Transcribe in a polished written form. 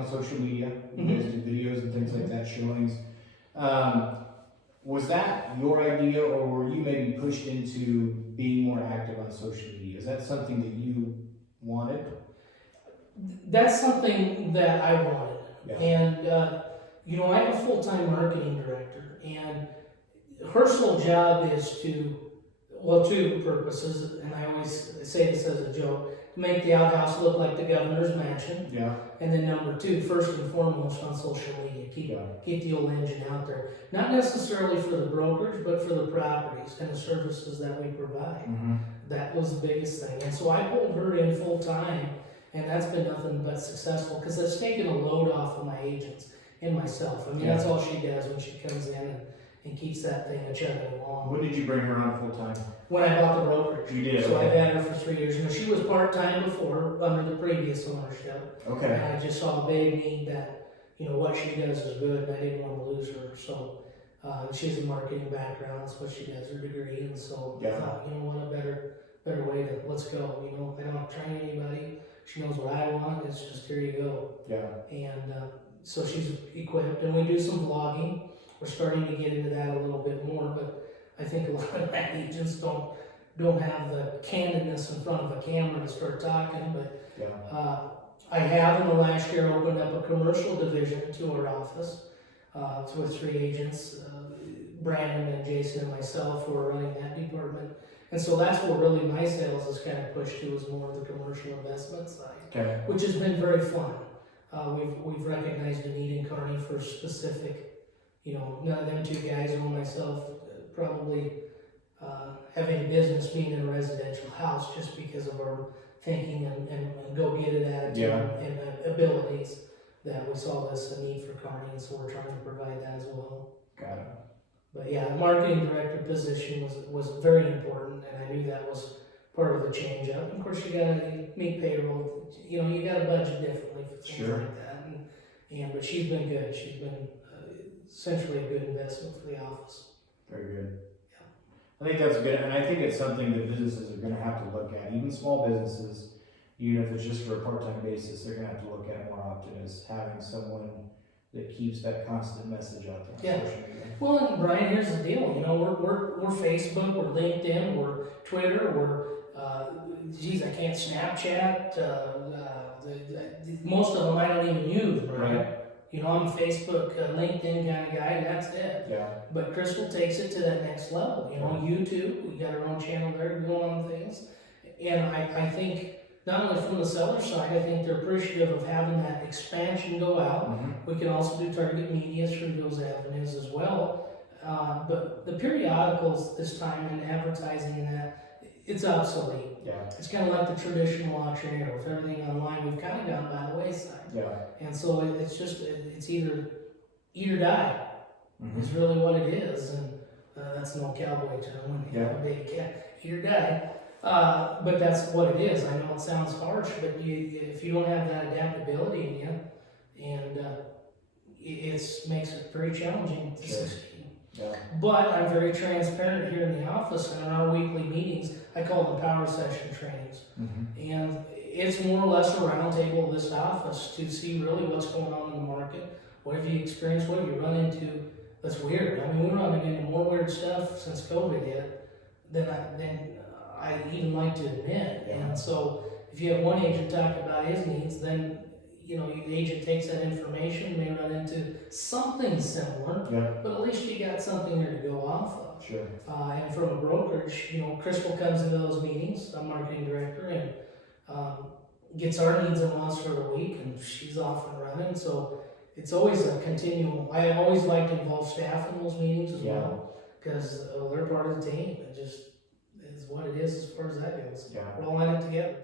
on social media. You guys do videos and things like that, showings. Was that your idea, or were you maybe pushed into being more active on social media? Is that something that you wanted? That's something that I wanted. Yeah. And, you know, I have a full-time marketing director, and her sole job is to, well, two purposes, and I always say this as a joke, to make the outhouse look like the governor's mansion. Yeah. And then number two, first and foremost on social media, keep the old engine out there. Not necessarily for the brokerage, but for the properties and the services that we provide. That was the biggest thing. And so I pulled her in full time, and that's been nothing but successful, because that's taken a load off of my agents and myself. I mean, that's all she does when she comes in and keeps that thing chugging along. When did you bring her on full time? When I bought the brokerage. You did. So I've had her for 3 years. You know, she was part-time before, under the previous ownership. Okay. And I just saw a big need that, you know, what she does is good, and I didn't want to lose her. So she has a marketing background, that's what she does, her degree. And so I thought, you know what, a better way to, let's go. You know, I don't have to train anybody. She knows what I want. It's just, here you go. Yeah. And so she's equipped, and we do some vlogging. We're starting to get into that a little bit more, but I think a lot of my agents don't have the candidness in front of a camera to start talking. But I have in the last year opened up a commercial division to our office with 3 agents, Brandon and Jason and myself, who are running that department. And so that's where really my sales is kind of pushed to, is more of the commercial investment side, which has been very fun. We've recognized a need in Kearney for specific, you know, none of them 2 guys or myself probably having a business being in a residential house, just because of our thinking and go-get-it attitude and abilities, that we saw this a need for Kearney, and so we're trying to provide that as well. Got it. But yeah, the marketing director position was very important, and I knew that was part of the change up. And of course, you gotta meet payroll. You know, you gotta budget differently for things like that. But she's been good. She's been essentially a good investment for the office. Very good. I think that's good, and I think it's something that businesses are going to have to look at. Even small businesses, even if it's just for a part-time basis, they're going to have to look at more often, as having someone that keeps that constant message out there on social media. Well, and Brian, here's the deal. You know, we're Facebook, we're LinkedIn, we're Twitter, we're geez, I can't Snapchat. Most of them I don't even use, Brian. Right. You know, I'm a Facebook, LinkedIn kind of guy, and that's it. Yeah. But Crystal takes it to that next level. You know, YouTube, we got our own channel there going on things. And I think, not only from the seller side, I think they're appreciative of having that expansion go out. We can also do target media through those avenues as well. But the periodicals this time, and advertising and that, it's obsolete. Yeah. It's kind of like the traditional auctioneer. With everything online, we've kind of gone by the wayside. Yeah. And so it's just, it's either eat or die. Is really what it is. And that's an old cowboy term, when you have a big cat, eat or die. But that's what it is. I know it sounds harsh, but if you don't have that adaptability in you, and it makes it very challenging to succeed. Yeah. But I'm very transparent here in the office, and in our weekly meetings, I call them power session trainings. And it's more or less a round table of this office to see really what's going on in the market. What have you experienced? What have you run into that's weird? I mean, we're running into more weird stuff since COVID hit than I even like to admit. And so if you have one agent talk about his needs, then, you know, the agent takes that information, may run into something similar, but at least you got something there to go off of. Sure. And from a brokerage, you know, Crystal comes into those meetings, I'm marketing director, and gets our needs and wants for the week, and she's off and running. So it's always a continual. I always like to involve staff in those meetings as well, because they're part of the team. It just is what it is as far as that goes. We're all in it together.